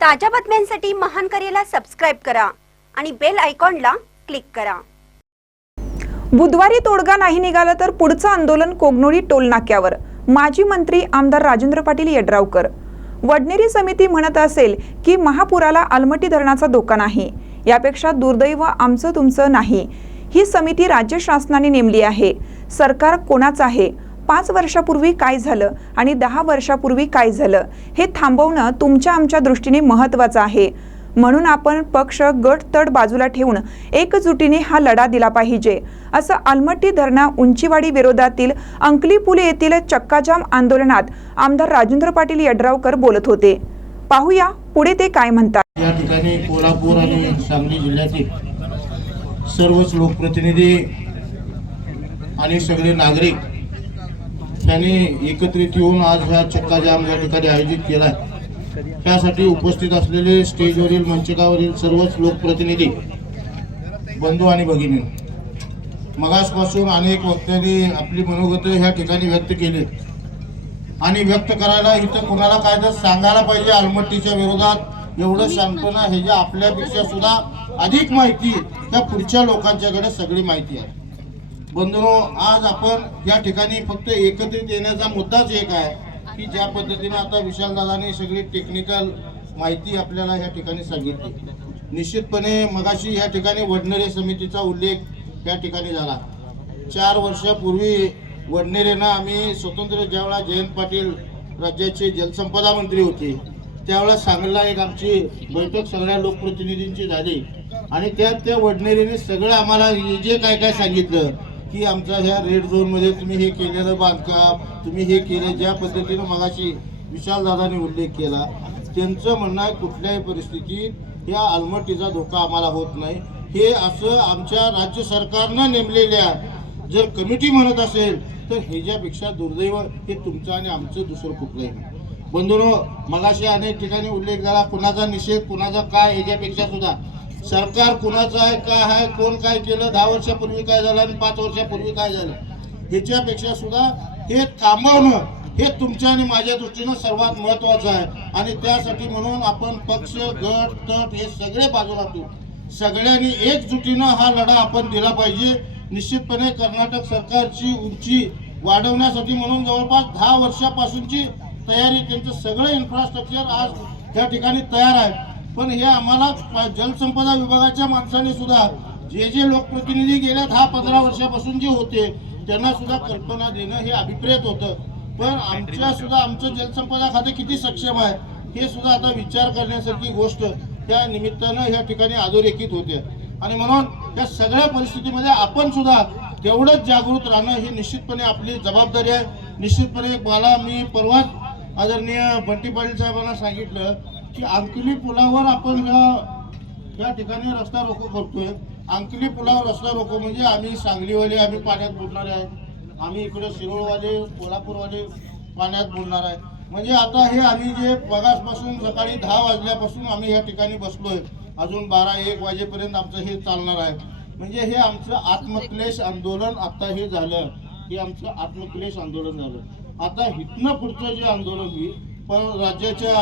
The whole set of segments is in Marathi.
ताज्या बातम्यांसाठी महान करेला सबस्क्राईब करा आणि बेल आयकॉनला क्लिक करा. बुधवारी तोडगा नाही निघालं तर पुढचं आंदोलन कोगनोळी टोल नाक्यावर. माजी मंत्री आमदार राजेंद्र पाटील यड्रावकर. वडनेरी समिती म्हणत असेल की महापुराला आलमटी धरणाचा धोका नाही. यापेक्षा दुर्दैव आमचं तुमचं नाही. ही समिती राज्य शासनाने नेमली आहे. सरकार कोणाचं आहे? पाच वर्षापूर्वी काय झालं आणि दहा वर्षापूर्वी काय झालं हे थांबवणं तुमच्या आमच्या दृष्टीने महत्त्वाचं आहे. म्हणून आपण पक्ष गट तड बाजूला ठेवून एकजुटीने हा लढा दिला पाहिजे. असं आलमट्टी धरणा उंचीवाडी विरोधातील अंकलीपुले येथील चक्काजाम आंदोलनात आमदार राजेंद्र पाटील यड्रावकर बोलत होते. पाहूया पुढे ते काय म्हणतात. या ठिकाणी कोल्हापूर आणि सांगली जिल्ह्यातील सर्वच लोकप्रतिनिधी आणि सगळे नागरिक त्याने एकत्रित येऊन आज ह्या चक्काजाम या ठिकाणी आयोजित केला त्यासाठी उपस्थित असलेले स्टेजवरील मंचकावरील सर्वच लोकप्रतिनिधी बंधू आणि भगिनी मगासपासून अनेक वक्त्यांनी आपली मनोगत ह्या ठिकाणी व्यक्त केली. आणि व्यक्त करायला इथं कुणाला काय तर सांगायला पाहिजे आलमट्टीच्या विरोधात एवढं सांगतो हे जे आपल्यापेक्षा सुद्धा अधिक माहिती त्या पुढच्या लोकांच्याकडे सगळी माहिती आहे. बंधनो आज आपण या ठिकाणी फक्त एकत्रित येण्याचा मुद्दाच एक आहे की ज्या पद्धतीने आता विशालदादांनी सगळी टेक्निकल माहिती आपल्याला या ठिकाणी सांगितली. निश्चितपणे मगाशी या ठिकाणी वडनेरे समितीचा उल्लेख या ठिकाणी झाला. चार वर्षापूर्वी वडनेरेनं आम्ही स्वतंत्र ज्यावेळा जयंत पाटील राज्याचे जलसंपदा मंत्री होते त्यावेळेस सांगलीला एक आमची बैठक सगळ्या लोकप्रतिनिधींची झाली. आणि त्यात त्या वडनेरीने सगळं आम्हाला हे जे काय काय सांगितलं की आमच्या ह्या रेड झोनमध्ये तुम्ही हे केलेलं बांधकाम तुम्ही हे केलं ज्या पद्धतीनं मगाशी विशालदादाने उल्लेख केला त्यांचं म्हणणं आहे कुठल्याही परिस्थितीत या आलमटीचा धोका आम्हाला होत नाही. हे असं आमच्या राज्य सरकारनं नेमलेल्या जर कमिटी म्हणत असेल तर ह्याच्यापेक्षा दुर्दैव हे तुमचं आणि आमचं दुसरं कुठलंही नाही. बंधुनो मगाशी अनेक ठिकाणी उल्लेख झाला कुणाचा निषेध कुणाचा काय ह्याच्यापेक्षा सुद्धा. सरकार कुणाचं आहे काय आहे कोण काय केलं दहा वर्षापूर्वी काय झालं आणि पाच वर्षापूर्वी काय झालं? ह्याच्यापेक्षा सुद्धा हे थांबवणं हे तुमच्या आणि माझ्या दृष्टीनं सर्वात महत्वाचं आहे. आणि त्यासाठी म्हणून आपण पक्ष गट तट हे सगळे बाजूला ठेवू. सगळ्यांनी एकजुटीनं हा लढा आपण दिला पाहिजे. निश्चितपणे कर्नाटक सरकारची उंची वाढवण्यासाठी म्हणून जवळपास दहा वर्षापासूनची तयारी त्यांचं सगळं इन्फ्रास्ट्रक्चर आज त्या ठिकाणी तयार आहे. पण हे आम्हाला जलसंपदा विभागाच्या माणसाने सुद्धा जे जे लोकप्रतिनिधी गेल्या दहा पंधरा वर्षापासून जे होते त्यांना सुद्धा कल्पना देणं हे अभिप्रेत होतं. पण आमच्या सुद्धा आमचं जलसंपदा खाते किती सक्षम आहे हे सुद्धा आता विचार करण्यासारखी गोष्ट त्या निमित्तानं ह्या ठिकाणी अधोरेखित होते. आणि म्हणून या सगळ्या परिस्थितीमध्ये आपण सुद्धा तेवढंच जागृत राहणं ही निश्चितपणे आपली जबाबदारी आहे. निश्चितपणे मला मी परवाच आदरणीय बंटी पाटील साहेबांना सांगितलं की अंकली पुलावर आपण ह्या या ठिकाणी रस्ता रोको करतोय अंकली पुलावर रस्ता रोको म्हणजे आम्ही सांगलीवाले आम्ही पाण्यात बुडणारे आहे आम्ही इकडे शिरोळवाले कोल्हापूरवाले पाण्यात बुडणार आहे म्हणजे आता हे आम्ही जे मगासपासून सकाळी दहा वाजल्यापासून आम्ही या ठिकाणी बसलोय. अजून बारा एक वाजेपर्यंत आमचं हे चालणार आहे. म्हणजे हे आमचं आत्मक्लेश आंदोलन आता हे झालं. हे आमचं आत्मक्लेश आंदोलन झालं. आता इथनं पुढचं जे आंदोलन होईल पण राज्याच्या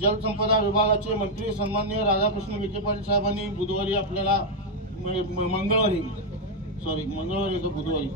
जलसंपदा विभागाचे मंत्री सन्माननीय राधाकृष्ण विखे पाटील साहेबांनी बुधवारी आपल्याला म- मंगळवारी सॉरी मंगळवारी का बुधवारी?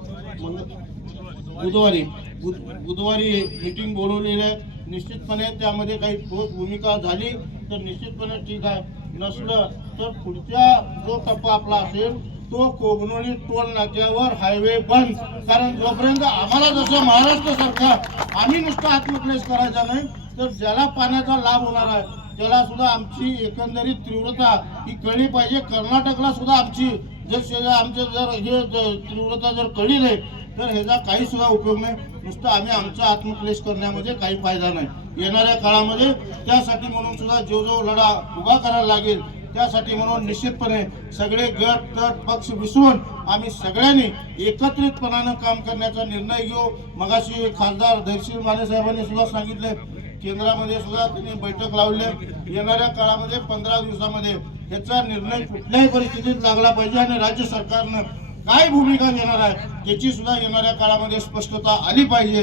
बुधवारी बुध- बुधवारी मीटिंग बोलवलेली आहे. निश्चितपणे त्यामध्ये काही ठोस भूमिका झाली तर निश्चितपणे ठीक आहे. नसलं तर पुढच्या जो टप्पा आपला असेल तो कोगनोळी टोल नाक्यावर हायवे बंद. कारण जोपर्यंत आम्हाला जसं महाराष्ट्र सरकार आम्ही नुसता आत्मक्लेश करायचा नाही तर ज्याला पाण्याचा लाभ होणार आहे त्याला सुद्धा आमची एकंदरीत तीव्रता ही कळली पाहिजे. कर्नाटकला सुद्धा आमची जर शेजा- आमचं जर हे तीव्रता जर कळली नाही तर ह्याचा काही सुद्धा उपयोग नाही. नुसतं आम्ही आमचा आत्मक्लेश करण्यामध्ये काही फायदा नाही. येणाऱ्या काळामध्ये त्यासाठी म्हणून सुद्धा जो जो लढा उभा करायला लागेल. त्यासाठी म्हणून निश्चितपणे सगळे गट तट पक्ष विसरून आम्ही सगळ्यांनी एकत्रितपणानं काम करण्याचा निर्णय घेऊ. मगाशी खासदार धैर्यशील माने साहेबांनी सुद्धा सांगितले केंद्रामध्ये सुद्धा त्यांनी बैठक लावली आहे. येणाऱ्या काळामध्ये पंधरा दिवसामध्ये याचा निर्णय कुठल्याही परिस्थितीत लागला पाहिजे आणि राज्य सरकारनं काय भूमिका घेणार आहे त्याची सुद्धा येणाऱ्या काळामध्ये स्पष्टता आली पाहिजे